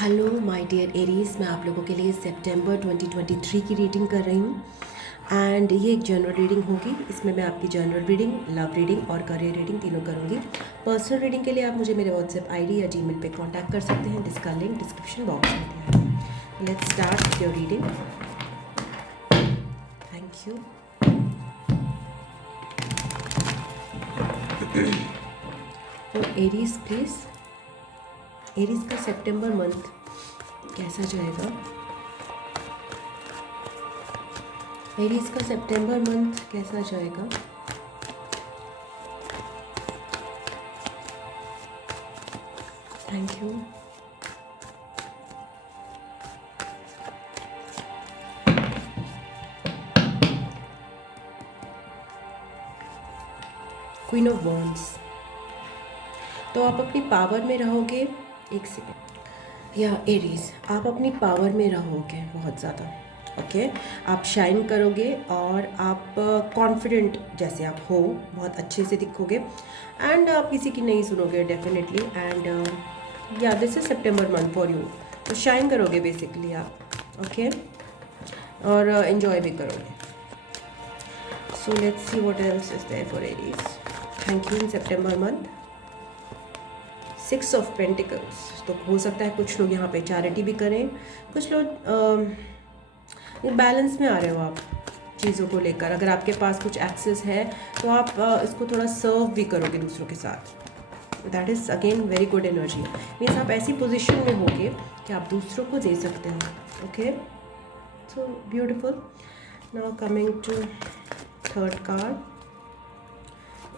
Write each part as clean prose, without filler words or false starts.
Hello my dear Aries, मैं आप लोगों के लिए सितंबर 2023 की रीडिंग कर रही हूँ। एंड ये एक जनरल रीडिंग होगी। इसमें मैं आपकी जनरल रीडिंग, लव रीडिंग और करियर रीडिंग तीनों करूँगी। पर्सनल रीडिंग के लिए आप मुझे मेरे व्हाट्सएप आईडी या जीमेल पे कांटेक्ट कर सकते हैं, जिसका लिंक डिस्क्रिप्शन बॉक्स में दिया है। Let's start your reading. Thank you. तो एरीज प्लीज़, एरीज का सितंबर मंथ कैसा जाएगा? एरीज का सितंबर मंथ कैसा जाएगा? Thank you. Queen of wands. तो आप अपनी पावर में रहोगे। एक सेकेंड। या एरीज, आप अपनी पावर में रहोगे बहुत ज़्यादा। ओके, आप शाइन करोगे और आप कॉन्फिडेंट जैसे आप हो, बहुत अच्छे से दिखोगे। एंड आप किसी की नहीं सुनोगे डेफिनेटली। एंड या this is September month for you. तो शाइन करोगे बेसिकली आप। ओके, और एंजॉय भी करोगे। So let's see what else is there for Aries. Thank you in September month. 6 of pentacles. तो हो सकता है कुछ लोग यहाँ पे चैरिटी भी करें, कुछ लोग बैलेंस में आ रहे हो आप चीज़ों को लेकर। अगर आपके पास कुछ एक्सेस है तो आप इसको थोड़ा सर्व भी करोगे दूसरों के साथ। That is again very good energy. Means आप ऐसी पोजीशन में होगे कि आप दूसरों को दे सकते हो। Okay, so beautiful. Now coming to third card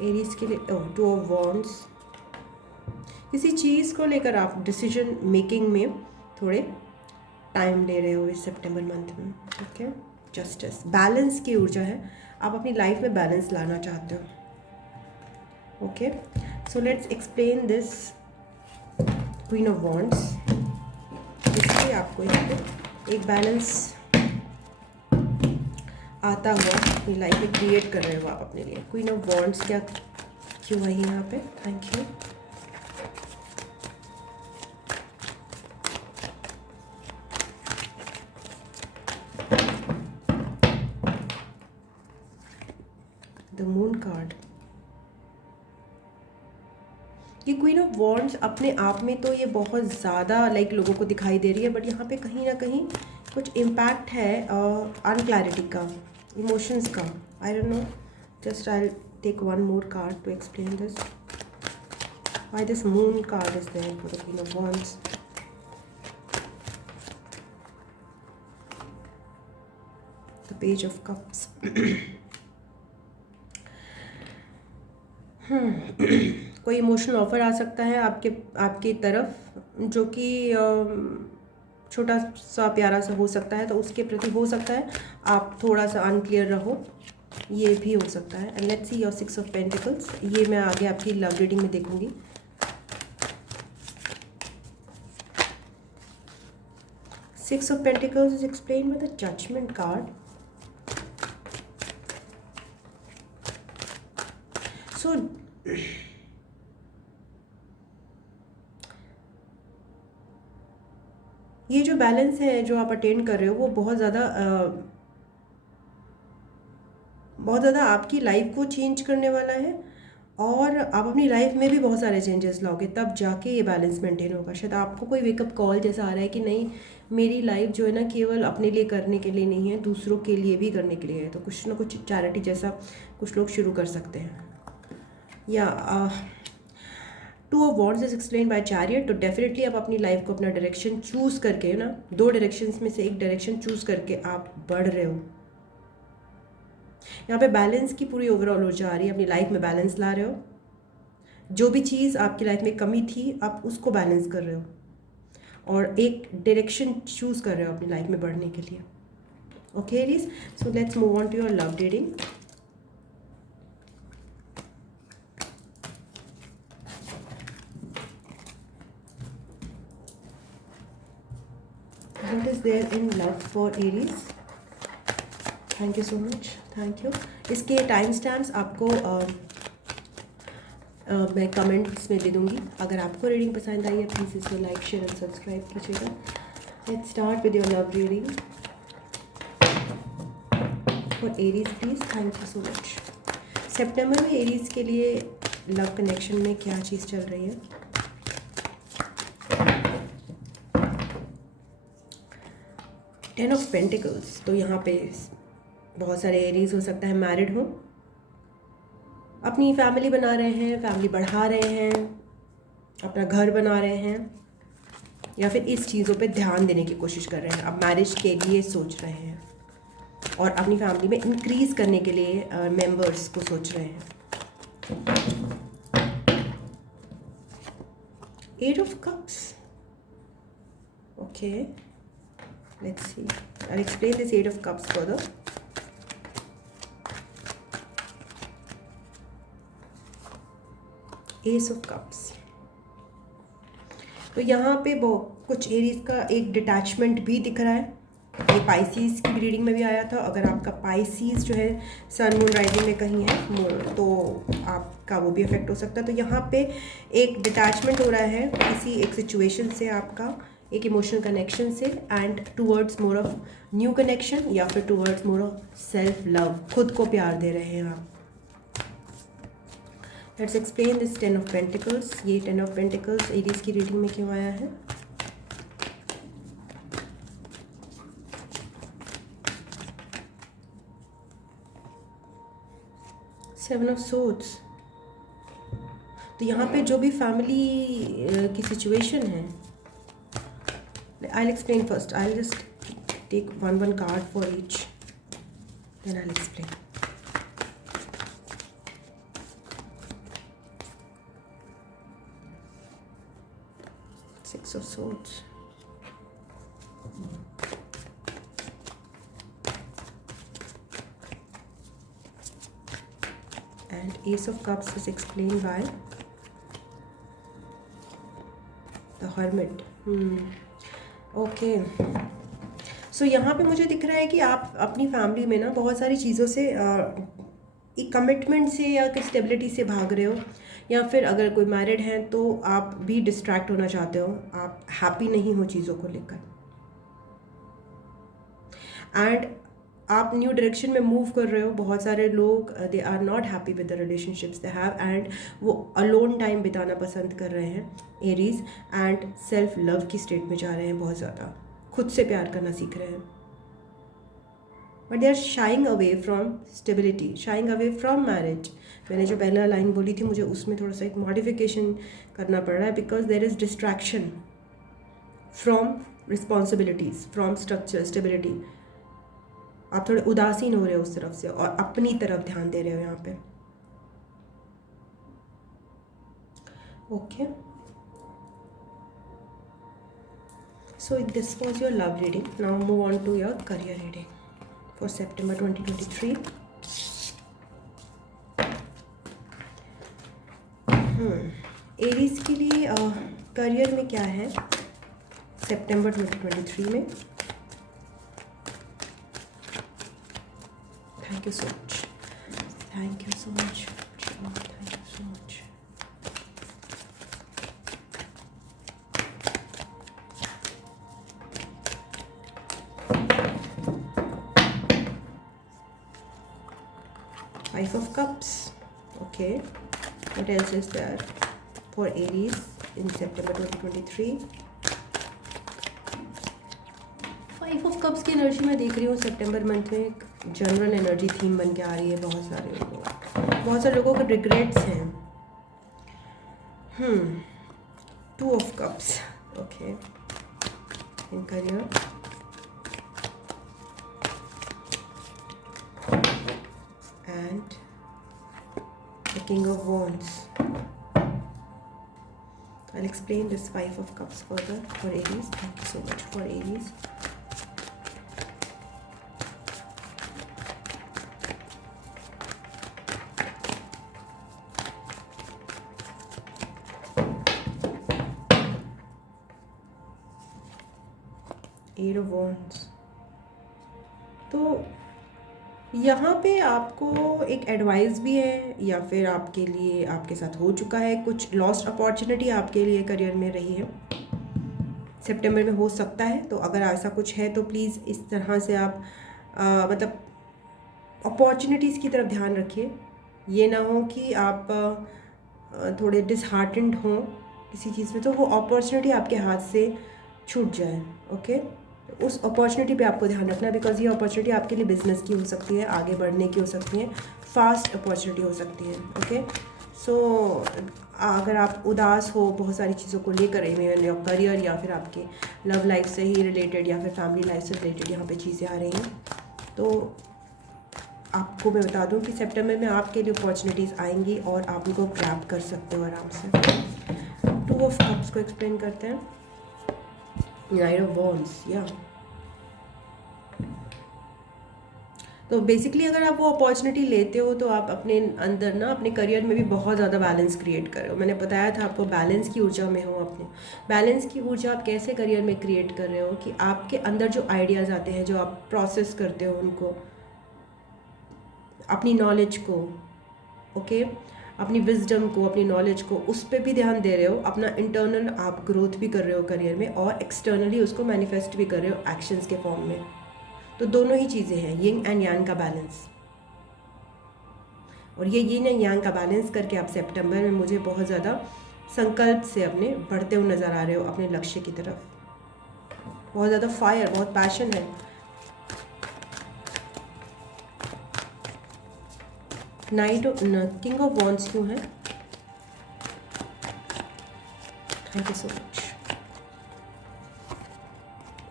Aries के लिए। Two of wands. किसी चीज़ को लेकर आप डिसीजन मेकिंग में थोड़े टाइम ले रहे हो इस सितंबर मंथ में। ओके, जस्टिस, बैलेंस की ऊर्जा है। आप अपनी लाइफ में बैलेंस लाना चाहते हो। Okay, so let's explain this queen of wands. इसलिए आपको यहाँ पे एक बैलेंस आता हुआ अपनी लाइफ में क्रिएट कर रहे हो आप अपने लिए। क्वीन ऑफ वॉन्ड्स क्या क्यों है यहाँ पे? Thank you. The moon card. ये क्वीन ऑफ वॉन्ड्स अपने आप में तो ये बहुत ज़्यादा लोगों को दिखाई दे रही है, बट यहाँ पे कहीं ना कहीं कुछ इम्पैक्ट है अनक्लैरिटी का, इमोशंस का। I don't know, just I take one more card to explain this. Why this moon card is there for the queen of wands? The page of cups. कोई इमोशनल ऑफर आ सकता है आपकी तरफ, जो कि छोटा सा प्यारा सा हो सकता है, तो उसके प्रति हो सकता है आप थोड़ा सा अनक्लियर रहो, ये भी हो सकता है। And let's see your 6 of pentacles. ये मैं आगे आपकी लव रीडिंग में देखूंगी। Six of pentacles is explain by the judgement card. So ये जो बैलेंस है जो आप अटेंड कर रहे हो, वो बहुत ज़्यादा आपकी लाइफ को चेंज करने वाला है। और आप अपनी लाइफ में भी बहुत सारे चेंजेस लाओगे, तब जाके ये बैलेंस मेंटेन होगा। शायद आपको कोई वेकअप कॉल जैसा आ रहा है कि नहीं, मेरी लाइफ जो है ना, केवल अपने लिए करने के लिए नहीं है, दूसरों के लिए भी करने के लिए है। तो कुछ ना कुछ चैरिटी जैसा कुछ लोग शुरू कर सकते हैं। या to of wands is explain bye chariot. तो डेफिनेटली आप अपनी लाइफ को अपना डायरेक्शन चूज करके ना, दो डायरेक्शंस में से एक डायरेक्शन चूज करके आप बढ़ रहे हो। यहाँ पे बैलेंस की पूरी ओवरऑल ऊर्जा आ रही है। अपनी लाइफ में बैलेंस ला रहे हो। जो भी चीज़ आपकी लाइफ में कमी थी, आप उसको बैलेंस कर रहे हो और एक डायरेक्शन चूज कर रहे हो अपनी लाइफ में बढ़ने के लिए। Okay Aries, so let's move on to your love reading. What is there in love for Aries? Thank you so much, thank you. इसके टाइम स्टैम्प्स आपको मैं कमेंट्स में दे दूँगी। अगर आपको रीडिंग पसंद आई है प्लीज़ इसे लाइक शेयर एंड सब्सक्राइब कीजिएगा। Let's start with your love reading for Aries please. Thank you so much. सितंबर में एरीज के लिए लव कनेक्शन में क्या चीज़ चल रही है? Ten of pentacles. तो यहाँ पे बहुत सारे एरीज हो सकता है मैरिड हो, अपनी फैमिली बना रहे हैं, फैमिली बढ़ा रहे हैं, अपना घर बना रहे हैं, या फिर इस चीज़ों पे ध्यान देने की कोशिश कर रहे हैं, अब मैरिज के लिए सोच रहे हैं और अपनी फैमिली में इंक्रीज़ करने के लिए मेंबर्स को सोच रहे हैं। Eight of cups. Okay, let's see. I explain this eight of cups further. Ace of cups. तो यहाँ पे कुछ एरीज का एक डिटैचमेंट भी दिख रहा है। ये पाइसीज की रीडिंग में भी आया था। अगर आपका पाइसीज जो है सन मून राइजिंग में कहीं है तो आपका वो भी इफेक्ट हो सकता है। तो यहाँ पे एक डिटैचमेंट हो रहा है किसी एक सिचुएशन से, आपका एक इमोशनल कनेक्शन से, and towards more of new connection, या फिर towards more of self love, खुद को प्यार दे रहे हैं आप। Let's explain this ten of pentacles. ये टेन ऑफ पेंटिकल्स एरीज की रीडिंग में क्यों आया है? Seven of swords. तो यहाँ पे जो भी फैमिली की सिचुएशन है, I will explain first. I will just take one card for each, then I will explain. Six of Swords. And Ace of Cups is explained by the Hermit. Okay. सो यहाँ पे मुझे दिख रहा है कि आप अपनी फैमिली में ना बहुत सारी चीज़ों से एक कमिटमेंट से या स्टेबिलिटी से भाग रहे हो, या फिर अगर कोई मैरिड है तो आप भी डिस्ट्रैक्ट होना चाहते हो, आप हैप्पी नहीं हो चीज़ों को लेकर, एंड आप न्यू डायरेक्शन में मूव कर रहे हो। बहुत सारे लोग they are not happy with the relationships they have, and वो अलोन टाइम बिताना पसंद कर रहे हैं एरीज, एंड सेल्फ लव की स्टेट में जा रहे हैं, बहुत ज़्यादा खुद से प्यार करना सीख रहे हैं। But they are shying away from stability, shying away from marriage. मैंने जो पहला लाइन बोली थी, मुझे उसमें थोड़ा सा एक मॉडिफिकेशन करना पड़ रहा है, because there is distraction from responsibilities, from structure, stability. आप थोड़े उदासीन हो रहे हो उस तरफ से और अपनी तरफ ध्यान दे रहे हो यहाँ पे। Okay, so this was your love reading. Now move on to your career reading for September 2023. Aries के लिए करियर में क्या है September 2023 में? Thank you so much. Thank you so much. Thank you so much. Five of Cups. Okay. What else is there for Aries in September 2023? Five of cups की energy मैं देख रही हूँ सितंबर मंथ में एक जनरल एनर्जी थीम बन के आ रही है। बहुत सारे लोगों के रिग्रेट्स हैं। Two of cups. Okay, in career, and the King of Wands. I'll explain this Five of Cups further for Aries. Thank you so much for Aries. Eight of Wands. तो यहाँ पे आपको एक एडवाइस भी है, या फिर आपके लिए आपके साथ हो चुका है कुछ लॉस्ट अपॉर्चुनिटी आपके लिए करियर में रही है, सितंबर में हो सकता है। तो अगर ऐसा कुछ है तो प्लीज़ इस तरह से आप मतलब अपॉर्चुनिटीज़ की तरफ ध्यान रखिए। ये ना हो कि आप थोड़े डिसहार्टेंड हों किसी चीज़ में, तो वो अपॉर्चुनिटी आपके हाथ से छूट जाए। ओके, उस अपॉर्चुनिटी पे आपको ध्यान रखना है, बिकॉज ये अपॉर्चुनिटी आपके लिए बिजनेस की हो सकती है, आगे बढ़ने की हो सकती है, फास्ट अपॉर्चुनिटी हो सकती है। ओके, सो अगर आप उदास हो बहुत सारी चीज़ों को लेकर, इवन योर करियर या फिर आपके लव लाइफ से ही रिलेटेड या फिर फैमिली लाइफ से रिलेटेड यहाँ पे चीज़ें आ रही हैं, तो आपको मैं बता दूं कि सितंबर में आपके लिए अपॉर्चुनिटीज़ आएंगी और आप उनको ग्रैब कर सकते हो आराम से। टू ऑफ कप्स को एक्सप्लेन करते हैं, नाइट ऑफ वॉन्ड्स, या तो बेसिकली अगर आप वो अपॉर्चुनिटी लेते हो तो आप अपने अंदर ना अपने करियर में भी बहुत ज़्यादा बैलेंस क्रिएट कर रहे हो। मैंने बताया था आपको बैलेंस की ऊर्जा में हो, अपने बैलेंस की ऊर्जा आप कैसे करियर में क्रिएट कर रहे हो कि आपके अंदर जो आइडियाज़ आते हैं, जो आप प्रोसेस करते हो उनको, अपनी नॉलेज को, ओके, अपनी विजडम को, अपनी नॉलेज को, उस पर भी ध्यान दे रहे हो। अपना इंटरनल आप ग्रोथ भी कर रहे हो करियर में, और एक्सटर्नली उसको मैनिफेस्ट भी कर रहे हो एक्शंस के फॉर्म में। तो दोनों ही चीज़ें हैं, यिंग एंड यांग का बैलेंस। और ये यिंग एंड यांग का बैलेंस करके आप सितंबर में मुझे बहुत ज़्यादा संकल्प से अपने बढ़ते हुए नज़र आ रहे हो अपने लक्ष्य की तरफ। बहुत ज़्यादा फायर, बहुत पैशन है। नाइट किंग ऑफ वॉन्ड्स क्यों है? Thank you so much.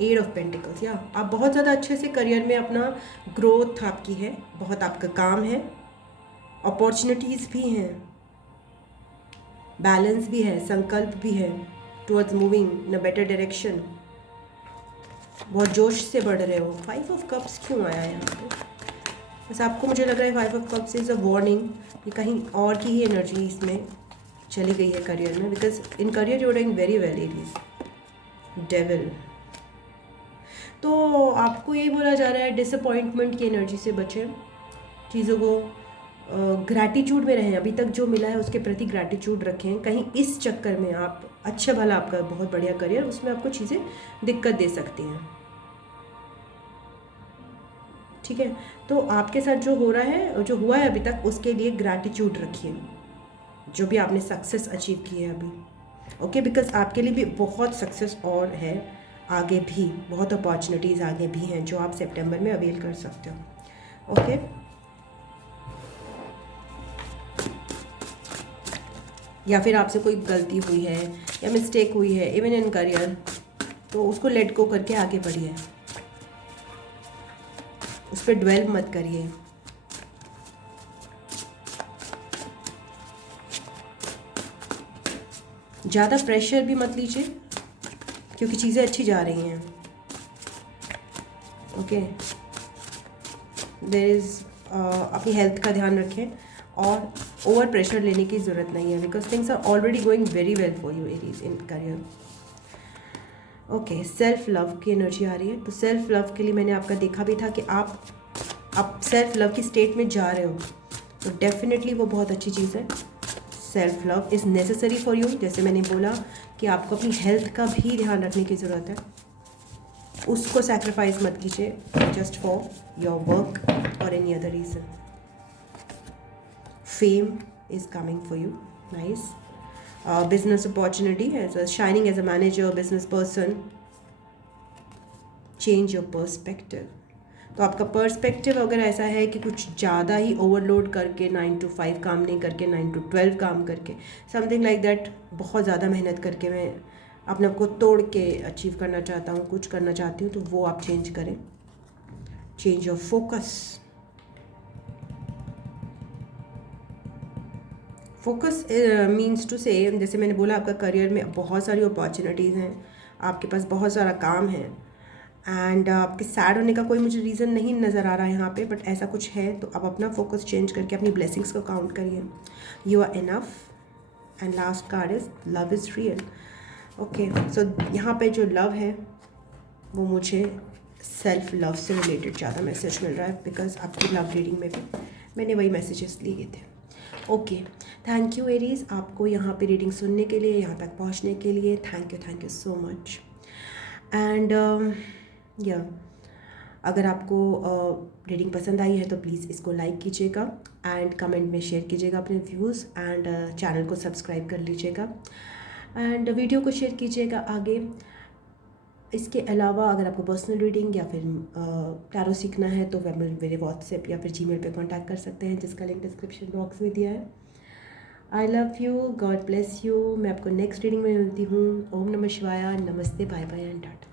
Eight of pentacles, या आप बहुत ज़्यादा अच्छे से करियर में अपना ग्रोथ आपकी है, बहुत आपका काम है, अपॉर्चुनिटीज़ भी हैं, बैलेंस भी है, संकल्प भी है towards moving in a better direction. बहुत जोश से बढ़ रहे हो। 5 ऑफ कप्स क्यों आया है यहाँ पे? बस आपको, मुझे लग रहा है 5 of cups is a warning, ये कहीं और की ही एनर्जी इसमें चली गई है करियर में, because in career you are doing very well Aries. Devil, तो आपको यही बोला जा रहा है डिसअपॉइंटमेंट की एनर्जी से बचें, चीज़ों को ग्रैटिट्यूड में रहें, अभी तक जो मिला है उसके प्रति ग्रैटिट्यूड रखें। कहीं इस चक्कर में आप अच्छा भला आपका बहुत बढ़िया करियर, उसमें आपको चीज़ें दिक्कत दे सकती हैं। ठीक है, तो आपके साथ जो हो रहा है, जो हुआ है अभी तक, उसके लिए ग्रैटिट्यूड रखिए, जो भी आपने सक्सेस अचीव की है अभी। ओके, बिकॉज आपके लिए भी बहुत सक्सेस और है, आगे भी बहुत अपॉर्चुनिटीज़ आगे भी हैं जो आप सितंबर में अवेल कर सकते हो। ओके, या फिर आपसे कोई गलती हुई है या मिस्टेक हुई है इवन इन करियर, तो उसको लेट गो करके आगे बढ़िए, उस पर ड्वेल मत करिए। ज़्यादा प्रेशर भी मत लीजिए, क्योंकि चीज़ें अच्छी जा रही हैं। ओके, देयर इज़ अपनी हेल्थ का ध्यान रखें, और ओवर प्रेशर लेने की ज़रूरत नहीं है, because things are already going very well for you Aries in career. Okay, self love की एनर्जी आ रही है, तो सेल्फ लव के लिए मैंने आपका देखा भी था कि आप सेल्फ लव की स्टेट में जा रहे हो, तो डेफिनेटली वो बहुत अच्छी चीज़ है। Self love is necessary for you. जैसे मैंने बोला कि आपको अपनी हेल्थ का भी ध्यान रखने की ज़रूरत है, उसको सैक्रिफाइस मत कीजिए जस्ट फॉर योर वर्क और any other reason. Fame is coming for you, nice. Business opportunity as a shining as a manager, business person, change your perspective. तो आपका पर्सपेक्टिव अगर ऐसा है कि कुछ ज़्यादा ही ओवरलोड करके 9 to 5 काम नहीं करके 9 to 12 काम करके, समथिंग लाइक दैट, बहुत ज़्यादा मेहनत करके मैं अपने आप को तोड़ के अचीव करना चाहता हूँ, कुछ करना चाहती हूँ, तो वो आप चेंज करें। Change your focus. Focus means to say, जैसे मैंने बोला आपका करियर में बहुत सारी अपॉर्चुनिटीज़ हैं, आपके पास बहुत सारा काम है, एंड आपके सैड होने का कोई मुझे रीज़न नहीं नज़र आ रहा है यहाँ पे, बट ऐसा कुछ है तो आप अपना फोकस चेंज करके अपनी ब्लेसिंग्स को काउंट करिए। You are enough, and last card is love is real. Okay, so यहाँ पे जो लव है वो मुझे सेल्फ लव से रिलेटेड ज़्यादा मैसेज मिल रहा है, बिकॉज आपकी लव रीडिंग में भी मैंने वही मैसेजेस लिए थे। ओके, थैंक यू एरीज, आपको यहाँ पे रीडिंग सुनने के लिए, यहाँ तक पहुँचने के लिए thank you so much. And या अगर आपको रीडिंग पसंद आई है तो प्लीज़ इसको लाइक कीजिएगा एंड कमेंट में शेयर कीजिएगा अपने व्यूज़, एंड चैनल को सब्सक्राइब कर लीजिएगा एंड वीडियो को शेयर कीजिएगा आगे। इसके अलावा अगर आपको पर्सनल रीडिंग या फिर टैरो सीखना है तो वह मेरे व्हाट्सएप या फिर जीमेल पे कांटेक्ट कर सकते हैं, जिसका लिंक डिस्क्रिप्शन बॉक्स में दिया है। I love you, God bless you. मैं आपको नेक्स्ट रीडिंग में मिलती हूँ। ओम नमः शिवाय, नमस्ते, बाय बाय एंड टाटा।